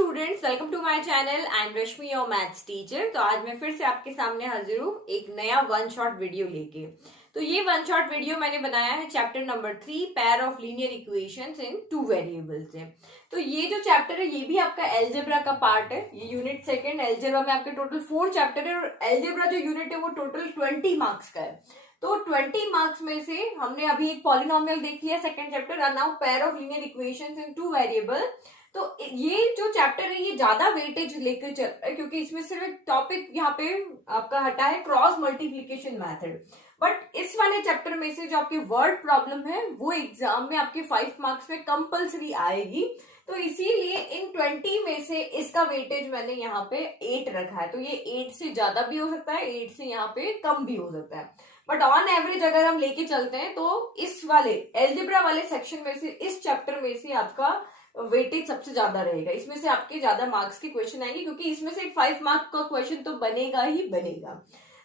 Students, welcome to my channel. I am Rashmi, your maths teacher. तो आज मैं फिर से आपके सामने हाजिर हूँ एक नया वन शॉट वीडियो लेके। तो ये वन शॉट वीडियो मैंने बनाया है chapter number 3 pair of linear equations in two variable से। तो ये जो चैप्टर है ये भी आपका एलजेब्रा का पार्ट है। ये यूनिट सेकंड एलजेब्रा में आपके टोटल 4 चैप्टर है और एलजेब्रा जो यूनिट है वो टोटल 20 मार्क्स का है। तो 20 मार्क्स में से हमने अभी एक पॉलिनोमियल देख लिया second chapter, now pair of linear equations in two variable. तो ये जो चैप्टर है ये ज्यादा वेटेज लेकर चल रहा है क्योंकि इसमें सिर्फ एक टॉपिक यहाँ पे आपका हटा है, क्रॉस मल्टीप्लीकेशन मेथड। बट इस वाले चैप्टर में से जो आपकी वर्ड प्रॉब्लम है वो एग्जाम में आपके 5 मार्क्स में कंपलसरी आएगी। तो इसीलिए इन 20 में से इसका वेटेज मैंने यहाँ पे 8 रखा है। तो ये 8 से ज्यादा भी हो सकता है, 8 से यहाँ पे कम भी हो सकता है, बट ऑन एवरेज अगर हम लेके चलते हैं तो इस वाले एल्जेब्रा वाले सेक्शन में से इस चैप्टर में से आपका वेटेज सबसे ज्यादा रहेगा। इसमें से आपके ज्यादा मार्क्स के क्वेश्चन आएंगे क्योंकि इसमें से 5 मार्क्स का क्वेश्चन तो बनेगा ही बनेगा।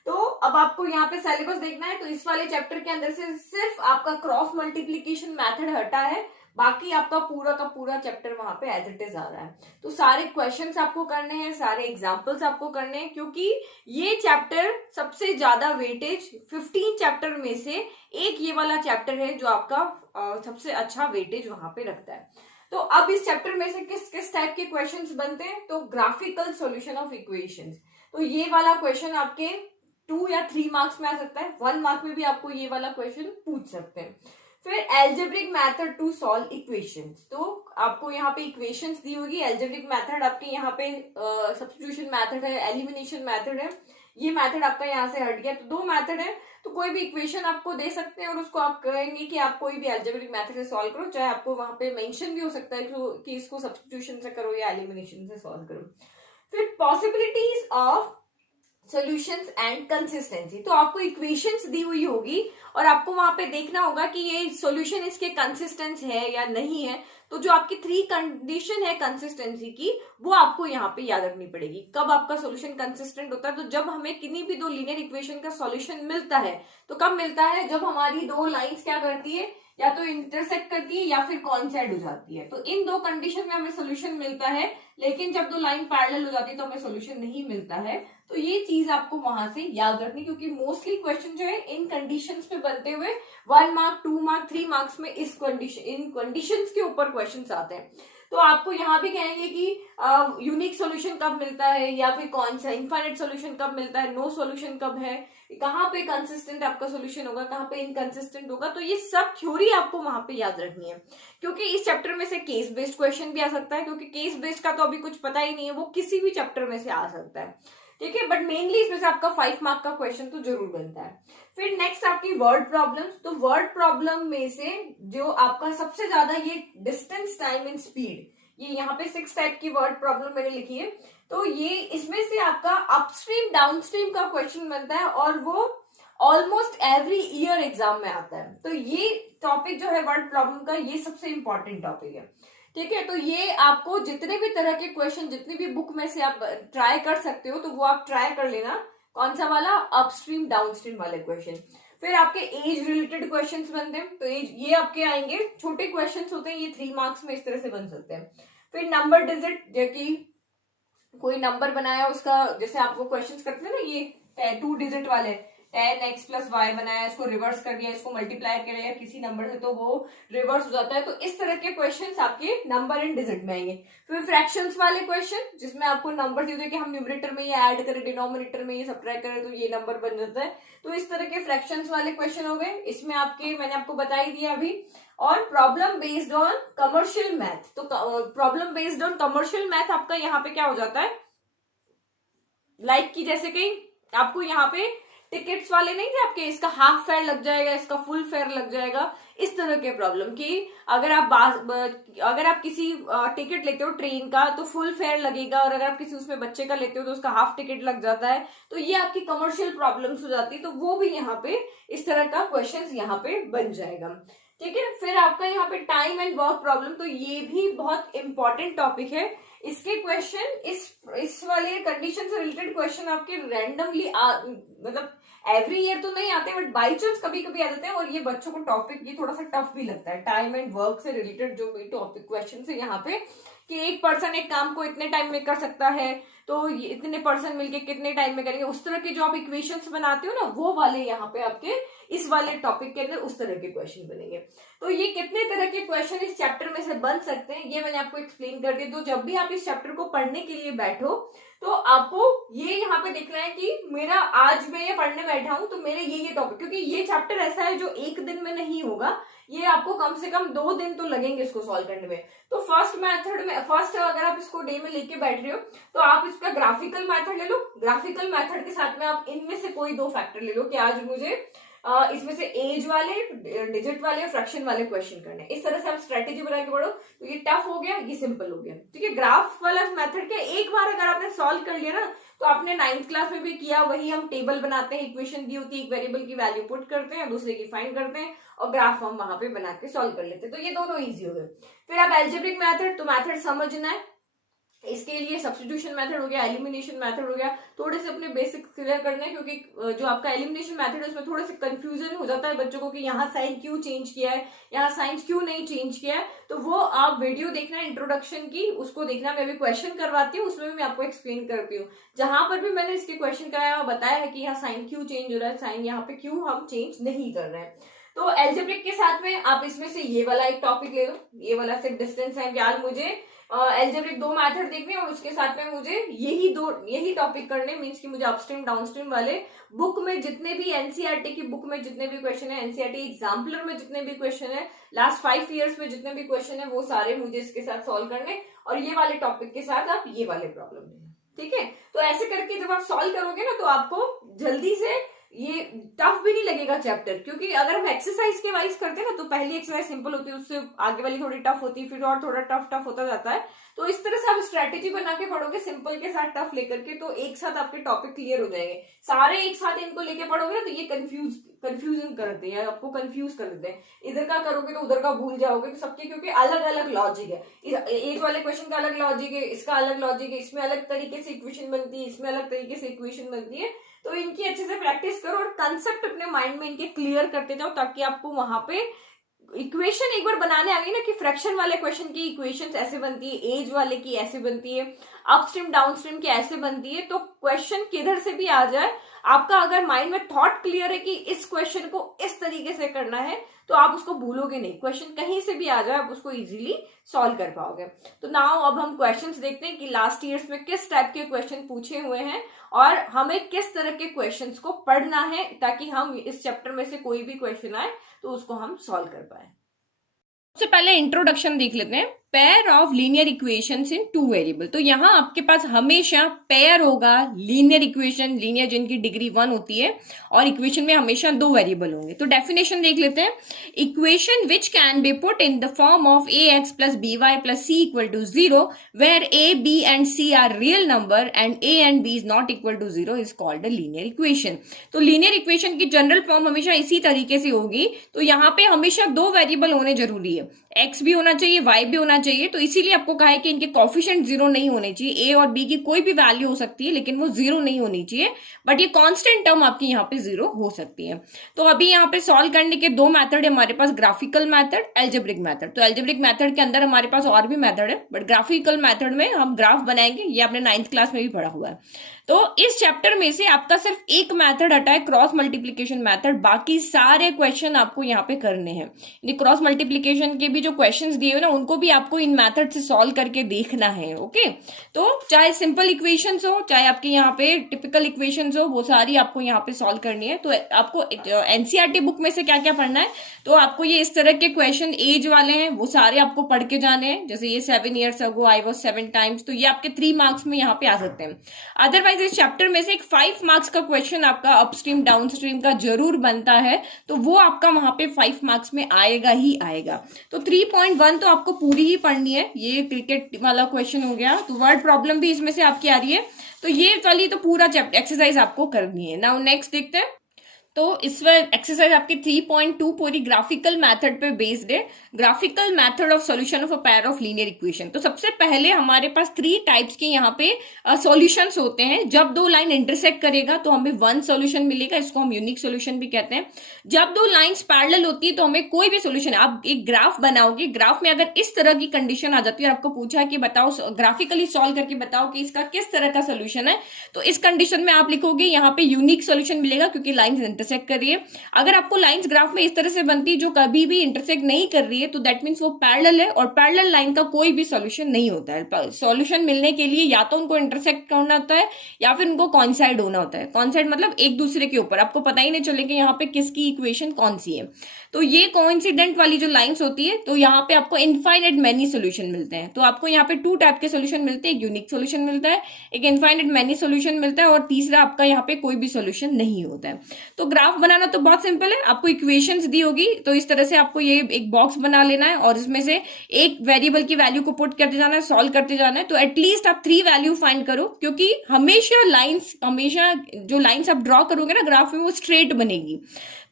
तो अब आपको यहाँ पे सिलेबस देखना है। तो इस वाले चैप्टर के अंदर से सिर्फ आपका क्रॉस मल्टीप्लीकेशन मेथड हटा है, बाकी आपका पूरा का पूरा चैप्टर वहां पे एज इट इज आ रहा है। तो सारे क्वेश्चंस आपको करने हैं, सारे एग्जांपल्स आपको करने हैं क्योंकि ये चैप्टर सबसे ज्यादा वेटेज 15 चैप्टर में से एक ये वाला चैप्टर है जो आपका सबसे अच्छा वेटेज वहां पे रखता है। तो अब इस चैप्टर में से किस किस टाइप के क्वेश्चंस बनते हैं, तो ग्राफिकल सॉल्यूशन ऑफ इक्वेशंस। तो ये वाला क्वेश्चन आपके 2 या 3 मार्क्स में आ सकता है, 1 मार्क में भी आपको ये वाला क्वेश्चन पूछ सकते हैं। फिर algebraic method to solve equations. तो आपको यहाँ पे इक्वेशंस दी होगी, एल्जेब्रिक मेथड आपके यहाँ पे सब्स्टिट्यूशन मेथड है, एलिमिनेशन मेथड है। ये मेथड आपका यहाँ से हट गया। तो 2 मेथड है, तो कोई भी इक्वेशन आपको दे सकते हैं और उसको आप कहेंगे कि आप कोई भी एल्जेब्रिक मेथड से सॉल्व करो, चाहे आपको वहां पे मेंशन भी हो सकता है कि इसको सब्स्टिट्यूशन से करो या एलिमिनेशन से सॉल्व करो। फिर possibilities of solutions and consistency. तो आपको इक्वेशंस दी हुई होगी और आपको वहां पे देखना होगा कि ये सॉल्यूशन इसके कंसिस्टेंट है या नहीं है। तो जो आपकी 3 कंडीशन है कंसिस्टेंसी की वो आपको यहाँ पे याद रखनी पड़ेगी। कब आपका सॉल्यूशन कंसिस्टेंट होता है, तो जब हमें किन्हीं भी 2 लीनियर इक्वेशन का सॉल्यूशन मिलता है। तो कब मिलता है, जब हमारी 2 लाइंस क्या करती है, या तो इंटरसेक्ट करती है या फिर कॉइंसाइड हो जाती है। तो इन 2 कंडीशन में हमें सॉल्यूशन मिलता है, लेकिन जब 2 लाइन पैरेलल हो जाती है तो हमें सॉल्यूशन नहीं मिलता है। तो ये चीज आपको वहां से याद रखनी, क्योंकि मोस्टली क्वेश्चन जो है इन कंडीशंस पे बनते हुए 1 मार्क 2 मार्क 3 मार्क्स में इन कंडीशंस के ऊपर क्वेश्चंस आते हैं। तो आपको यहाँ भी कहेंगे कि यूनिक सॉल्यूशन कब मिलता है या फिर कौन सा इनफाइनाइट सॉल्यूशन कब मिलता है, नो सॉल्यूशन कब है, कहाँ पे कंसिस्टेंट आपका सॉल्यूशन होगा, कहाँ पे इनकंसिस्टेंट होगा। तो ये सब थ्योरी आपको वहां पे याद रखनी है क्योंकि इस चैप्टर में से केस बेस्ड क्वेश्चन भी आ सकता है, क्योंकि केस बेस्ड का तो अभी कुछ पता ही नहीं है, वो किसी भी चैप्टर में से आ सकता है, ठीक है। बट मेनली इसमें से आपका 5 मार्क का क्वेश्चन तो जरूर बनता है। फिर नेक्स्ट आपकी वर्ड प्रॉब्लम। तो वर्ड प्रॉब्लम में से जो आपका सबसे ज्यादा ये डिस्टेंस टाइम एंड स्पीड, ये यहाँ पे 6 टाइप की वर्ड प्रॉब्लम मैंने लिखी है। तो ये इसमें से आपका अपस्ट्रीम डाउनस्ट्रीम का क्वेश्चन बनता है और वो ऑलमोस्ट एवरी ईयर एग्जाम में आता है। तो ये टॉपिक जो है वर्ड प्रॉब्लम का, ये सबसे इंपॉर्टेंट टॉपिक है, ठीक है। तो ये आपको जितने भी तरह के क्वेश्चन जितनी भी बुक में से आप ट्राई कर सकते हो, तो वो आप ट्राई कर लेना। कौन सा वाला, अपस्ट्रीम डाउनस्ट्रीम वाले क्वेश्चन। फिर आपके एज रिलेटेड क्वेश्चंस बनते हैं, तो एज ये आपके आएंगे, छोटे क्वेश्चंस होते हैं, ये 3 मार्क्स में इस तरह से बन सकते हैं। फिर नंबर डिजिट, जो कि कोई नंबर बनाया उसका, जैसे आपको क्वेश्चंस करते हैं ना, ये 2 डिजिट वाले 10x + y बनाया, इसको रिवर्स कर दिया, इसको मल्टीप्लाई किया किसी नंबर से तो वो रिवर्स हो जाता है। तो इस तरह के क्वेश्चंस आपके नंबर एंड डिजिट में आएंगे। फिर फ्रैक्शंस वाले क्वेश्चन जिसमें आपको नंबर दे कि हम न्यूमरेटर में ये ऐड करें, डिनोमिनेटर में ये सब्ट्रैक्ट करें तो ये नंबर बन जाता है। तो इस तरह के फ्रैक्शंस वाले क्वेश्चन हो गए, इसमें आपके मैंने आपको बता ही दिया अभी। और problem based on commercial math. तो problem based on commercial math आपका यहाँ पे क्या हो जाता है, लाइक की जैसे कि आपको यहाँ पे टिकट्स वाले नहीं थे आपके, इसका हाफ फेयर लग जाएगा, इसका फुल फेयर लग जाएगा, इस तरह के प्रॉब्लम की अगर आप किसी टिकट लेते हो ट्रेन का तो फुल फेयर लगेगा, और अगर आप किसी उसमें बच्चे का लेते हो तो उसका हाफ टिकट लग जाता है। तो ये आपकी कमर्शियल प्रॉब्लम्स हो जाती है, तो वो भी यहाँ पे इस तरह का क्वेश्चंस यहाँ पे बन जाएगा, ठीक है। फिर आपका यहाँ पे टाइम एंड वर्क प्रॉब्लम, तो ये भी बहुत इंपॉर्टेंट टॉपिक है। इसके क्वेश्चन इस वाले कंडीशन से रिलेटेड क्वेश्चन आपके रैंडमली मतलब एवरी ईयर तो नहीं आते, बट बाई चांस कभी कभी आ जाते हैं। और ये बच्चों को टॉपिक ये थोड़ा सा टफ भी लगता है, टाइम एंड वर्क से रिलेटेड जो भी टॉपिक क्वेश्चन है यहाँ पे कि एक पर्सन एक काम को इतने टाइम में कर सकता है, तो इतने पर्सन मिलके कितने टाइम में करेंगे, उस तरह के जो आप इक्वेशंस बनाते हो ना, वो वाले यहाँ पे आपके इस वाले टॉपिक के अंदर उस तरह के क्वेश्चन बनेंगे। तो ये कितने तरह के क्वेश्चन इस चैप्टर में से बन सकते हैं ये मैंने आपको एक्सप्लेन कर दिया। तो जब भी आप इस चैप्टर को पढ़ने के लिए बैठो तो आपको ये यहाँ पे देखना है कि मेरा आज मैं ये पढ़ने बैठा हूं तो मेरे ये टॉपिक, क्योंकि ये चैप्टर ऐसा है जो एक दिन में नहीं होगा, ये आपको कम से कम 2 दिन तो लगेंगे इसको सॉल्व करने में। तो फर्स्ट अगर आप इसको डे में लेके बैठ रहे हो तो आप इसका ग्राफिकल मेथड ले लो। ग्राफिकल मेथड के साथ में आप इनमें से कोई 2 फैक्टर ले लो कि आज मुझे इसमें से एज वाले, डिजिट वाले, फ्रैक्शन वाले क्वेश्चन करने। इस तरह से आप स्ट्रेटेजी बना के पढ़ो तो ये टफ हो गया, ये सिंपल हो गया। ठीक है, ग्राफ वाला मेथड के एक बार अगर आपने सॉल्व कर लिया ना, तो आपने 9th क्लास में भी किया, वही हम टेबल बनाते हैं, इक्वेशन दी होती है, एक वेरिएबल की वैल्यू पुट करते हैं, दूसरे की फाइंड करते हैं और ग्राफ हम वहां पे बना के सॉल्व कर लेते हैं। तो ये दोनों ईजी हो गए। फिर आप एल्जेब्रिक मेथड, तो मेथड समझना है, इसके लिए सब्स्टिट्यूशन मेथड हो गया, एलिमिनेशन मेथड हो गया, थोड़े से अपने बेसिक क्लियर करना है, क्योंकि जो आपका एलिमिनेशन मेथड है उसमें थोड़ा सा कंफ्यूजन हो जाता है बच्चों को कि यहाँ साइन क्यों चेंज किया है, यहाँ साइन क्यों नहीं चेंज किया है। तो वो आप वीडियो देखना है इंट्रोडक्शन की, उसको देखना। मैं भी क्वेश्चन करवाती हूँ, उसमें भी मैं आपको एक्सप्लेन करती हूँ। जहां पर भी मैंने इसके क्वेश्चन कराया बताया है कि यहाँ साइन क्यों चेंज हो रहा है, साइन यहाँ पे क्यों हम चेंज नहीं कर रहे हैं। तो एल्जेब्रिक के साथ में आप इसमें से ये वाला एक टॉपिक ले लो, ये वाला सिर्फ डिस्टेंस है, यार मुझे एल्जेब्रिक 2 मेथड देखने और उसके साथ में मुझे यही टॉपिक करने, मींस कि मुझे अपस्ट्रीम डाउनस्ट्रीम वाले बुक में जितने भी एनसीईआरटी की बुक में जितने भी क्वेश्चन है, एनसीईआरटी एग्जाम्पलर में जितने भी क्वेश्चन है, लास्ट 5 ईयर्स में जितने भी क्वेश्चन है, वो सारे मुझे इसके साथ सॉल्व करने और ये वाले टॉपिक के साथ आप ये वाले प्रॉब्लम लेना। ठीक है, तो ऐसे करके जब आप सॉल्व करोगे ना तो आपको जल्दी से ये टफ भी नहीं लगेगा चैप्टर, क्योंकि अगर हम एक्सरसाइज के वाइज करते हैं ना तो पहली एक्सरसाइज सिंपल होती है, उससे आगे वाली थोड़ी टफ होती है, फिर और थोड़ा टफ होता जाता है। तो इस तरह से आप स्ट्रेटेजी बना के पढ़ोगे सिंपल के साथ टफ लेकर के, तो एक साथ आपके टॉपिक क्लियर हो जाएंगे। सारे एक साथ इनको लेके पढ़ोगे ना तो ये कंफ्यूजन करते हैं, आपको कंफ्यूज कर देते हैं, इधर का करोगे तो उधर का भूल जाओगे। तो सबके क्योंकि अलग अलग लॉजिक है, एक वाले क्वेश्चन का अलग लॉजिक है, इसका अलग लॉजिक है, इसमें अलग तरीके से इक्वेशन बनती है, इसमें अलग तरीके से इक्वेशन बनती है। तो इनकी अच्छे से प्रैक्टिस करो और कंसेप्ट अपने माइंड में इनके क्लियर करते जाओ, ताकि आपको वहां पे इक्वेशन एक बार बनाने आ गई ना कि फ्रैक्शन वाले क्वेश्चन की इक्वेशंस ऐसे बनती है, एज वाले की ऐसे बनती है, अपस्ट्रीम डाउनस्ट्रीम की ऐसे बनती है। तो क्वेश्चन किधर से भी आ जाए, आपका अगर माइंड में थॉट क्लियर है कि इस क्वेश्चन को इस तरीके से करना है, तो आप उसको भूलोगे नहीं। क्वेश्चन कहीं से भी आ जाए आप उसको इजीली सॉल्व कर पाओगे। तो नाउ अब हम क्वेश्चंस देखते हैं कि लास्ट ईयर्स में किस टाइप के क्वेश्चन पूछे हुए हैं और हमें किस तरह के क्वेश्चंस को पढ़ना है, ताकि हम इस चैप्टर में से कोई भी क्वेश्चन आए तो उसको हम सॉल्व कर पाए। सबसे पहले इंट्रोडक्शन देख लेते हैं, pair of linear equations in 2 variable. तो यहाँ आपके पास हमेशा पेयर होगा, लीनियर इक्वेशन, लीनियर जिनकी डिग्री 1 होती है, और इक्वेशन में हमेशा 2 वेरिएबल होंगे। तो डेफिनेशन देख लेते हैं, equation which can be put in the form of ax plus by plus c equal to 0 where a, b and c are real number and a and b is not equal to 0 is called a linear equation. तो linear equation की general form हमेशा इसी तरीके से होगी। तो यहाँ पे हमेशा 2 वेरिएबल होने जरूरी है, x भी होना चाहिए, y भी होना चाहिए। तो इसीलिए आपको कहा है कि इनके कोफिशिएंट 0 नहीं होने चाहिए। a और b की कोई भी वैल्यू हो सकती है लेकिन वो 0 नहीं होनी चाहिए, बट ये कांस्टेंट टर्म आपकी यहाँ पे 0 हो सकती है। तो अभी यहाँ पे सॉल्व करने के 2 मेथड है हमारे पास, ग्राफिकल मेथड, एल्जेब्रिक मेथड। तो एल्जेब्रिक मेथड के अंदर हमारे पास और भी मेथड है, बट ग्राफिकल मेथड में हम ग्राफ बनाएंगे, ये आपने 9th क्लास में भी पढ़ा हुआ है। तो इस चैप्टर में से आपका सिर्फ एक मेथड हटा है, क्रॉस मल्टीप्लीकेशन मेथड। बाकी सारे क्वेश्चन आपको यहाँ पे करने हैं। क्रॉस मल्टीप्लीकेशन के भी जो क्वेश्चंस दिए हो ना, उनको भी आपको इन मेथड से सॉल्व करके देखना है। ओके, तो चाहे सिंपल इक्वेशंस हो, चाहे आपके यहाँ पे टिपिकल इक्वेशंस हो, वो सारी आपको यहाँ पे सॉल्व करनी है। तो आपको एनसीईआरटी बुक में से क्या क्या पढ़ना है, तो आपको ये इस तरह के क्वेश्चन एज वाले हैं वो सारे आपको पढ़ के जाने हैं। जैसे ये 7 years ago I was 7 times, तो ये आपके 3 मार्क्स में यहाँ पे आ सकते हैं। अदरवाइज इस चैप्टर में से एक 5 मार्क्स का क्वेश्चन आपका अपस्ट्रीम डाउनस्ट्रीम का जरूर बनता है, तो वो आपका वहां पे 5 मार्क्स में आएगा ही आएगा। तो 3.1 तो आपको पूरी ही पढ़नी है। ये क्रिकेट वाला क्वेश्चन हो गया, तो वर्ड प्रॉब्लम भी इसमें से आपकी आ रही है, तो ये वाली तो पूरा चैप्टर एक्सरसाइज आपको करनी है। नाउ नेक्स्ट देखते हैं, तो इस एक्सरसाइज आपकी 3.2 पूरी ग्राफिकल मेथड पे बेस्ड है, graphical method of solution of a pair of linear equation. तो सबसे पहले हमारे पास 3 टाइप्स के यहाँ पे सॉल्यूशंस होते हैं। जब दो लाइन इंटरसेक्ट करेगा तो हमें वन सॉल्यूशन मिलेगा, इसको हम यूनिक सॉल्यूशन भी कहते हैं। जब दो लाइंस पैरेलल होती है तो हमें कोई भी सॉल्यूशन, आप एक ग्राफ बनाओगे, ग्राफ में अगर इस तरह की कंडीशन आ जाती है और आपको पूछा कि बताओ ग्राफिकली सॉल्व करके बताओ कि इसका किस तरह का सॉल्यूशन है, तो इस कंडीशन में आप लिखोगे यहाँ पे यूनिक सॉल्यूशन मिलेगा क्योंकि लाइंस इंटरसेक्ट कर रही है। अगर आपको लाइंस ग्राफ में इस तरह से बनती है जो कभी भी इंटरसेक्ट नहीं कर रही है तो दैट मीन्स वो पैरेलल है, और पैरेलल लाइन का कोई भी सॉल्यूशन नहीं होता है। सॉल्यूशन मिलने के लिए या तो उनको इंटरसेक्ट करना होता है या फिर उनको कॉन्साइड होना होता है। कॉन्साइड मतलब एक दूसरे के ऊपर, आपको पता ही नहीं चलेगा यहाँ पे किसकी इक्वेशन कौन सी है। तो ये कोइंसिडेंट वाली जो लाइंस होती है तो यहाँ पे आपको इनफाइनाइट मैनी सॉल्यूशन मिलते हैं। तो आपको यहाँ पे 2 टाइप के सॉल्यूशन मिलते हैं, एक यूनिक सॉल्यूशन मिलता है, एक इनफाइनाइट मैनी सॉल्यूशन मिलता है, और तीसरा आपका यहाँ पे कोई भी सॉल्यूशन नहीं होता है। तो ग्राफ बनाना तो बहुत सिंपल है, आपको इक्वेशंस दी होगी तो इस तरह से आपको ये एक बॉक्स बना लेना है और इसमें से एक वेरिएबल की वैल्यू को पुट करते जाना है, सॉल्व करते जाना है। तो एटलीस्ट आप 3 वैल्यू फाइंड करो, क्योंकि हमेशा जो लाइंस आप ड्रॉ करोगे ना ग्राफ में वो स्ट्रेट बनेगी।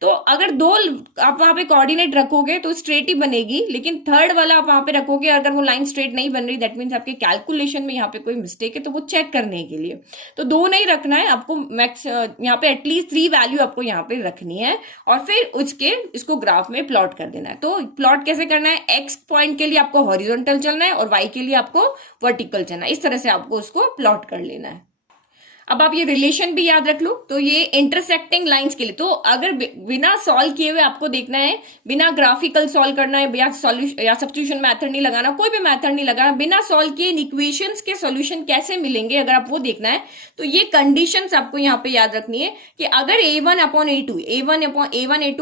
तो अगर 2 आप वहां पे कोऑर्डिनेट रखोगे तो स्ट्रेट ही बनेगी, लेकिन थर्ड वाला आप वहां पे रखोगे अगर वो लाइन स्ट्रेट नहीं बन रही, दैट मीन्स आपके कैलकुलेशन में यहाँ पे कोई मिस्टेक है, तो वो चेक करने के लिए तो 2 नहीं रखना है आपको, मैक्स यहाँ पे एटलीस्ट 3 वैल्यू आपको यहाँ पे रखनी है और फिर उसके इसको ग्राफ में प्लॉट कर देना है। तो प्लॉट कैसे करना है, एक्स पॉइंट के लिए आपको हॉरिजॉन्टल चलना है और वाई के लिए आपको वर्टिकल चलना है, इस तरह से आपको उसको प्लॉट कर लेना है। अब आप ये रिलेशन भी याद रख लो, तो ये इंटरसेक्टिंग लाइंस के लिए, तो अगर बिना सॉल्व किए हुए आपको देखना है, बिना ग्राफिकल सॉल्व करना है या सॉल्यूशन या सब्स्टिट्यूशन मेथड नहीं लगाना, कोई भी मेथड नहीं लगाना, बिना सॉल्व किए इन इक्वेशंस के सॉल्यूशन कैसे मिलेंगे अगर आप वो देखना है, तो ये कंडीशंस आपको यहाँ पे याद रखनी है कि अगर a1/a2 a1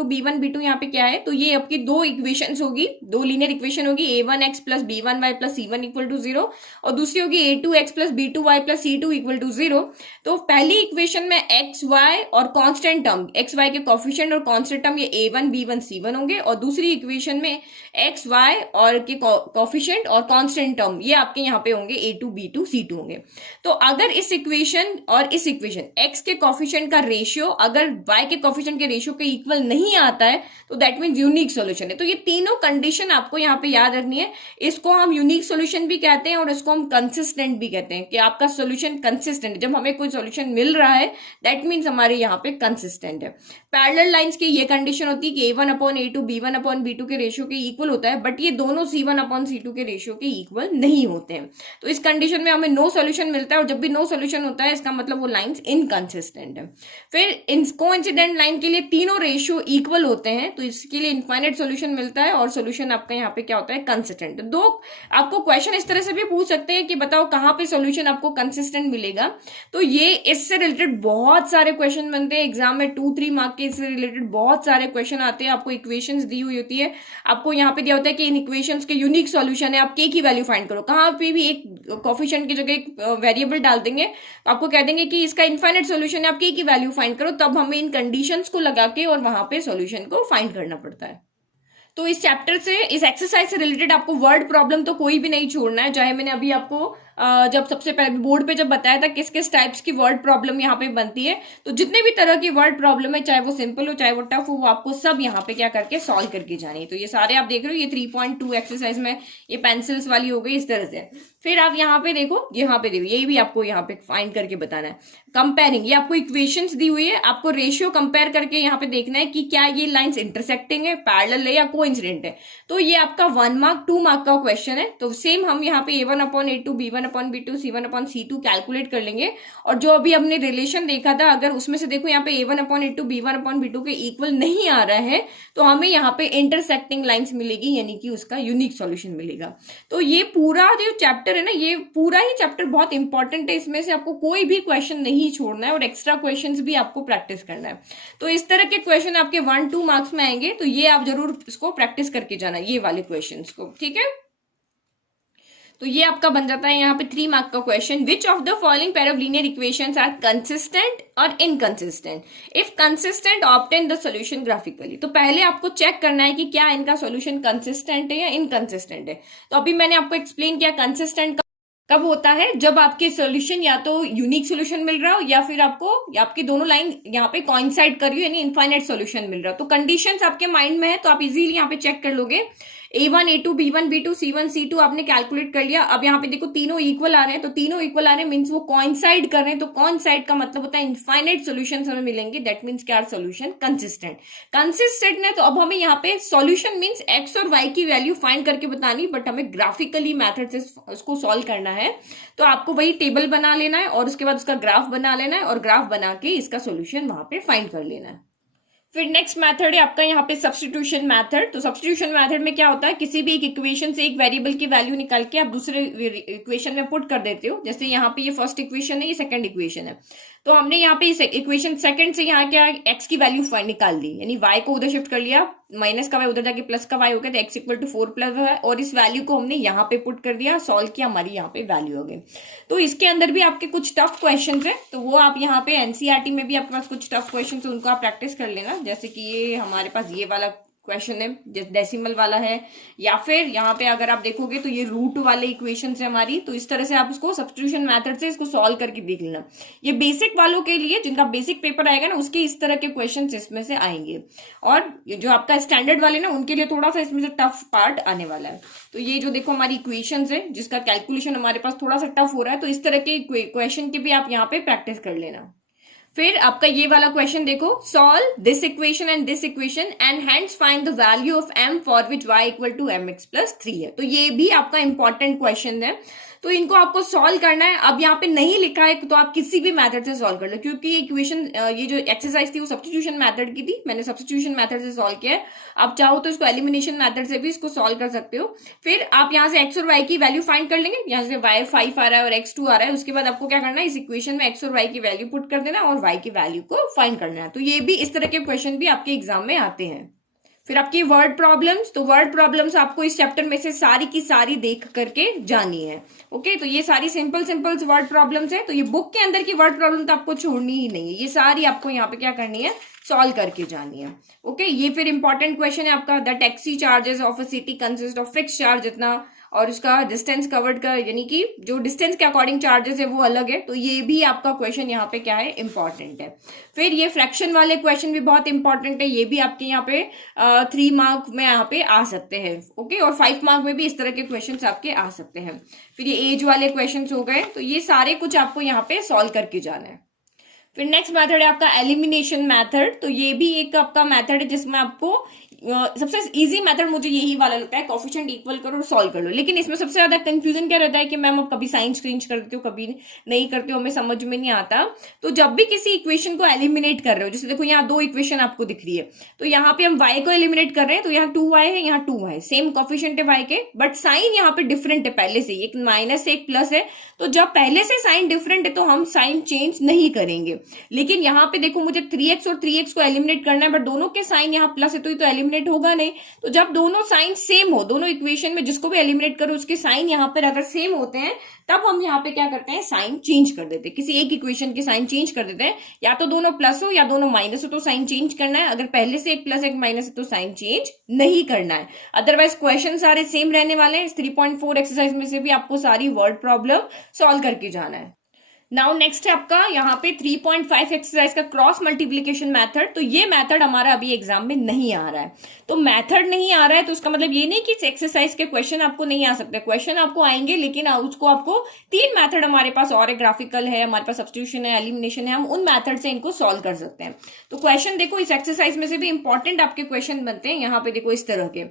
b1 b2 यहाँ पे क्या है, तो ये आपकी 2 इक्वेशंस होगी, 2 लीनियर इक्वेशन होगी, a1x plus b1y plus c1 equal to 0 और दूसरी होगी a2x plus b2y plus c2 equal to 0। तो पहली इक्वेशन में एक्स वाई और कांस्टेंट टर्म, एक्स वाई के कोफिशिएंट और कांस्टेंट टर्म ये a1 b1 c1 होंगे, और दूसरी इक्वेशन में एक्स वाई और के कोफिशिएंट और कांस्टेंट टर्म ये आपके यहाँ पे होंगे a2 b2 c2 होंगे। तो अगर इस इक्वेशन और इस इक्वेशन एक्स के कोफिशिएंट का रेशियो अगर वाई के कोफिशिएंट के रेशियो के इक्वल नहीं आता है तो दैट मीन्स यूनिक सोल्यूशन है। तो ये तीनों कंडीशन आपको यहाँ पे याद रखनी है, इसको हम यूनिक सोल्यूशन भी कहते हैं और इसको हम कंसिस्टेंट भी कहते हैं कि आपका सोल्यूशन कंसिस्टेंट, जब हमें कोई सोल्यूशन मिल रहा है दैट मीन्स हमारे यहाँ पे कंसिस्टेंट है। पैरेलल लाइंस की ये कंडीशन होती है कि a1/a2 b1/b2 के रेशियो के इक्वल होता है, बट ये दोनों c1/c2 के रेशियो के इक्वल नहीं होते हैं। तो इस कंडीशन में हमें नो सोल्यूशन मिलता है, और जब भी नो सोल्यूशन होता है इसका मतलब वो लाइंस इनकंसिस्टेंट है। फिर इन कोइंसिडेंट लाइन के लिए तीनों रेशियो इक्वल होते हैं, तो इसके लिए इनफाइनाइट सोल्यूशन मिलता है और सोल्यूशन आपका यहाँ पे क्या होता है, कंसिस्टेंट। दो आपको क्वेश्चन इस तरह से भी पूछ सकते हैं कि बताओ कहाँ पे सोल्यूशन आपको कंसिस्टेंट मिलेगा। तो ये इससे रिलेटेड बहुत सारे क्वेश्चन बनते हैं एग्जाम में, 2-3 मार्क के इससे रिलेटेड बहुत सारे क्वेश्चन आते हैं। आपको इक्वेशंस दी हुई होती है, आपको यहाँ पे दिया होता है कि इन इक्वेशंस के यूनिक सॉल्यूशन है, आप के की वैल्यू फाइंड करो। कहाँ पे भी एक कोफिशिएंट की जगह एक वेरिएबल डाल देंगे, आपको कह देंगे कि इसका इनफाइनाइट सॉल्यूशन है, आप के की वैल्यू फाइंड करो, तब हमें इन कंडीशंस को लगा के और वहां पे सॉल्यूशन को फाइंड करना पड़ता है। तो इस चैप्टर से, इस एक्सरसाइज से रिलेटेड आपको वर्ड प्रॉब्लम तो कोई भी नहीं छोड़ना है, चाहे मैंने अभी आपको जब सबसे पहले बोर्ड पे जब बताया था किस किस टाइप्स की वर्ड प्रॉब्लम यहाँ पे बनती है, तो जितने भी तरह की वर्ड प्रॉब्लम है, चाहे वो सिंपल हो चाहे वो टफ हो, वो आपको सब यहाँ पे क्या करके सॉल्व करके जानी है। तो ये सारे आप देख रहे हो, ये 3.2 एक्सरसाइज में ये पेंसिल्स वाली हो गई इस तरह से। फिर आप यहाँ पे देखो, यहाँ पे देखो, यही भी आपको यहाँ पे फाइंड करके बताना है। कंपेयरिंग, ये आपको इक्वेशंस दी हुई है, आपको रेशियो कंपेयर करके यहाँ पे देखना है कि क्या ये लाइंस इंटरसेक्टिंग है, पैरेलल है या कोइंसिडेंट है। तो ये आपका 1 मार्क 2 मार्क का क्वेश्चन है। तो सेम हम यहाँ पे a1/a2 b1/b2 c1/c2 कैलकुलेट कर लेंगे, और जो अभी हमने रिलेशन देखा था अगर उसमें से देखो यहाँ पे a1/a2 b1/b2 के इक्वल नहीं आ रहा है तो हमें यहाँ पे इंटरसेक्टिंग लाइंस मिलेगी, यानी कि उसका यूनिक सॉल्यूशन मिलेगा। तो ये पूरा जो चैप्टर है ना, ये पूरा ही चैप्टर बहुत इंपॉर्टेंट है, इसमें से आपको कोई भी क्वेश्चन नहीं छोड़ना है और एक्स्ट्रा क्वेश्चंस भी आपको प्रैक्टिस करना है। तो इस तरह के क्वेश्चन आपके 1-2 मार्क्स में आएंगे, तो ये आप जरूर इसको प्रैक्टिस करके जाना, ये वाले क्वेश्चंस को, ठीक है। तो ये आपका बन जाता है यहाँ पे 3 मार्क का question. Which of the following pair of linear equations are consistent और inconsistent? If consistent obtain the solution graphically. तो पहले आपको चेक करना है कि क्या इनका सॉल्यूशन कंसिस्टेंट है या इनकंसिस्टेंट है। तो अभी मैंने आपको एक्सप्लेन किया कंसिस्टेंट कब होता है? जब आपके सॉल्यूशन या तो यूनिक सॉल्यूशन मिल रहा हो या फिर आपको या आपकी दोनों लाइन यहाँ पे कोइंसाइड कर रही हो, यानी इनफाइनाइट सॉल्यूशन मिल रहा हो। तो कंडीशंस आपके माइंड में है तो आप इजीली यहाँ पे चेक कर लोगे। A1 A2 B1 B2 C1 C2 आपने कैलकुलेट कर लिया। अब यहाँ पे देखो तीनों इक्वल आ रहे हैं, तो तीनों इक्वल आ रहे हैं मीन्स वो कोइंसाइड कर रहे हैं। तो कोइंसाइड का मतलब होता है इनफाइनाइट सॉल्यूशंस हमें मिलेंगे, दैट मीन्स क्या सॉल्यूशन कंसिस्टेंट। कंसिस्टेंट है तो अब हमें यहाँ पे सॉल्यूशन मीन्स एक्स और वाई की वैल्यू फाइंड करके बतानी, बट हमें ग्राफिकली मैथड से उसको सॉल्व करना है। तो आपको वही टेबल बना लेना है और उसके बाद उसका ग्राफ बना लेना है और ग्राफ बना के इसका सोल्यूशन वहां पे फाइंड कर लेना है। फिर नेक्स्ट मेथड है आपका यहाँ पे सब्स्टिट्यूशन मेथड। तो सब्स्टिट्यूशन मेथड में क्या होता है, किसी भी एक इक्वेशन से एक वेरिएबल की वैल्यू निकाल के आप दूसरे इक्वेशन में पुट कर देते हो। जैसे यहाँ पे ये फर्स्ट इक्वेशन है, ये सेकंड इक्वेशन है, तो हमने यहाँ पे इस इक्वेशन सेकंड से यहाँ क्या एक्स की वैल्यू निकाल दी, यानी वाई को उधर शिफ्ट कर लिया, माइनस का वाई उधर जाके प्लस का वाई हो गया, तो एक्स इक्वल टू 4 है और इस वैल्यू को हमने यहाँ पे पुट कर दिया, सॉल्व किया, हमारी यहाँ पे वैल्यू हो गई। तो इसके अंदर भी आपके कुछ टफ क्वेश्चन है, तो वो आप यहाँ पे एनसीईआरटी में भी आपके पास कुछ टफ क्वेश्चन है, उनको आप प्रैक्टिस कर लेना। जैसे कि ये हमारे पास ये वाला क्वेश्चन है डेसिमल वाला है, या फिर यहाँ पे अगर आप देखोगे तो ये रूट वाले इक्वेशन है हमारी। तो इस तरह से आप इसको सब्स्टिट्यूशन मेथड से इसको सॉल्व करके देख लेना। ये बेसिक वालों के लिए, जिनका बेसिक पेपर आएगा ना, उसके इस तरह के क्वेश्चन इसमें से आएंगे, और जो आपका स्टैंडर्ड वाले ना उनके लिए थोड़ा सा इसमें से टफ पार्ट आने वाला है। तो ये जो देखो हमारी इक्वेशन है जिसका कैलकुलेशन हमारे पास थोड़ा सा टफ हो रहा है, तो इस तरह के क्वेश्चन की भी आप यहाँ पे प्रैक्टिस कर लेना। फिर आपका ये वाला क्वेश्चन देखो, solve this equation and this equation and hence find the value of m for which y equal to mx plus 3 है। तो ये भी आपका इंपॉर्टेंट क्वेश्चन है, तो इनको आपको सॉल्व करना है। अब यहाँ पे नहीं लिखा है तो आप किसी भी मेथड से सॉल्व कर लो, क्योंकि ये इक्वेशन ये जो एक्सरसाइज थी वो सब्स्टिट्यूशन मेथड की थी, मैंने सब्स्टिट्यूशन मेथड से सॉल्व किया है। आप चाहो तो इसको एलिमिनेशन मेथड से भी इसको सॉल्व कर सकते हो। फिर आप यहाँ से एक्स और वाई की वैल्यू फाइंड कर लेंगे, यहाँ से y 5 आ रहा है और x 2 आ रहा है। उसके बाद आपको क्या करना है, इस इक्वेशन में x और y की वैल्यू पुट कर देना और y की वैल्यू को फाइंड करना है। तो ये भी इस तरह के क्वेश्चन भी आपके एग्जाम में आते हैं। फिर आपकी वर्ड प्रॉब्लम्स, तो वर्ड प्रॉब्लम्स आपको इस चैप्टर में से सारी की सारी देख करके जानी है। ओके, तो ये सारी सिंपल वर्ड प्रॉब्लम्स है, तो ये बुक के अंदर की वर्ड प्रॉब्लम तो आपको छोड़नी ही नहीं है, ये सारी आपको यहाँ पे क्या करनी है, सॉल्व करके जानी है। ओके, ये फिर इंपॉर्टेंट क्वेश्चन है आपका, the taxi charges of a city consist of fix charge इतना और उसका डिस्टेंस कवर्ड का, यानी कि जो डिस्टेंस के अकॉर्डिंग चार्जेस है वो अलग है। तो ये भी आपका क्वेश्चन यहाँ पे क्या है, इंपॉर्टेंट है। फिर ये फ्रैक्शन वाले क्वेश्चन भी बहुत इंपॉर्टेंट है, ये भी आपके यहाँ पे 3 मार्क में यहाँ पे आ सकते हैं। ओके, और 5 मार्क में भी इस तरह के क्वेश्चन आपके आ सकते हैं। फिर ये एज वाले क्वेश्चन हो गए, तो ये सारे कुछ आपको यहाँ पे सॉल्व करके जाना है। फिर नेक्स्ट मेथड है आपका एलिमिनेशन मेथड। तो ये भी एक आपका मेथड है जिसमें आपको सबसे इजी मेथड मुझे यही वाला लगता है, कोएफिशिएंट इक्वल करो और सॉल्व कर लो। लेकिन इसमें सबसे ज्यादा कंफ्यूजन क्या रहता है कि मैम अब कभी साइन चेंज करते हो कभी नहीं करते हो, हमें समझ में नहीं आता। तो जब भी किसी इक्वेशन को एलिमिनेट कर रहे हो, जैसे देखो यहाँ 2 इक्वेशन आपको दिख रही है, तो यहाँ पे हम y को एलिमिनेट कर रहे हैं, तो यहाँ 2y है, यहाँ 2 है, सेम कोएफिशिएंट है y के, बट साइन यहाँ पे डिफरेंट है पहले से, एक माइनस एक प्लस है। तो जब पहले से साइन डिफरेंट है तो हम साइन चेंज नहीं करेंगे। लेकिन यहाँ पे देखो मुझे 3x और 3x को एलिमिनेट करना है, बट दोनों के साइन यहाँ प्लस है तो ये तो एलिमिनेट होगा नहीं। तो जब दोनों साइन सेम हो, दोनों इक्वेशन में जिसको भी एलिमिनेट करो उसके साइन यहाँ पर अगर सेम होते हैं, तब हम यहाँ पे क्या करते हैं, साइन चेंज कर देते हैं। किसी एक इक्वेशन के साइन चेंज कर देते हैं, या तो दोनों प्लस हो या दोनों माइनस हो तो साइन चेंज करना है। अगर पहले से एक प्लस एक माइनस है तो साइन चेंज नहीं करना है, अदरवाइज क्वेश्चन सारे सेम रहने वाले हैं। 3.4 एक्सरसाइज में से भी आपको सारी वर्ड प्रॉब्लम सॉल्व करके जाना है। नाउ नेक्स्ट है आपका यहाँ पे 3.5 एक्सरसाइज का क्रॉस मल्टीप्लीकेशन मेथड। तो ये मेथड हमारा अभी एग्जाम में नहीं आ रहा है। तो मेथड नहीं आ रहा है तो उसका मतलब ये नहीं कि इस एक्सरसाइज के क्वेश्चन आपको नहीं आ सकते, क्वेश्चन आपको आएंगे, लेकिन उसको आपको 3 मेथड हमारे पास और है, ग्राफिकल है, हमारे पास सब्स्टिट्यूशन है, एलिमिनेशन है, हम उन मेथड से इनको सॉल्व कर सकते हैं। तो क्वेश्चन देखो इस एक्सरसाइज में से भी इंपॉर्टेंट आपके क्वेश्चन बनते हैं। यहाँ पे देखो इस तरह के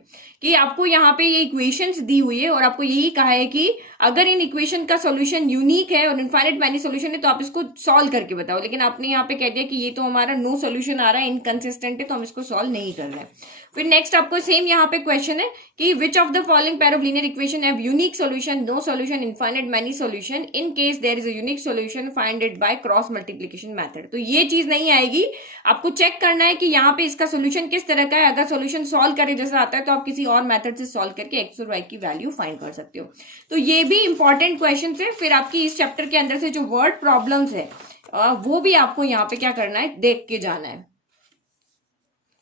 कि आपको यहाँ पे ये इक्वेशंस दी हुई है और आपको यही कहा है कि अगर इन इक्वेशन का सोल्यूशन यूनिक है और इनफाइनाइट मैनी सोल्यूशन है तो आप इसको सॉल्व करके बताओ। लेकिन आपने यहाँ पे कह दिया कि ये तो हमारा नो सोल्यूशन आ रहा है, इनकंसिस्टेंट है, तो हम इसको सॉल्व नहीं कर रहे हैं। फिर नेक्स्ट आपको सेम यहाँ पे क्वेश्चन है कि which of the following pair of linear equation have unique solution, no solution, infinite many solution, in case there is a unique solution find it by cross multiplication method. तो ये चीज नहीं आएगी, आपको चेक करना है कि यहाँ पे इसका सोल्यूशन किस तरह का है। अगर सोल्यूशन सॉल्व करे जैसा आता है तो आप किसी और मेथड से सॉल्व करके एक्स और वाई की वैल्यू फाइंड कर सकते हो। तो ये भी इंपॉर्टेंट क्वेश्चन है। फिर आपकी इस चैप्टर के अंदर से जो वर्ड प्रॉब्लम्स है वो भी आपको यहाँ पे क्या करना है, देख के जाना है।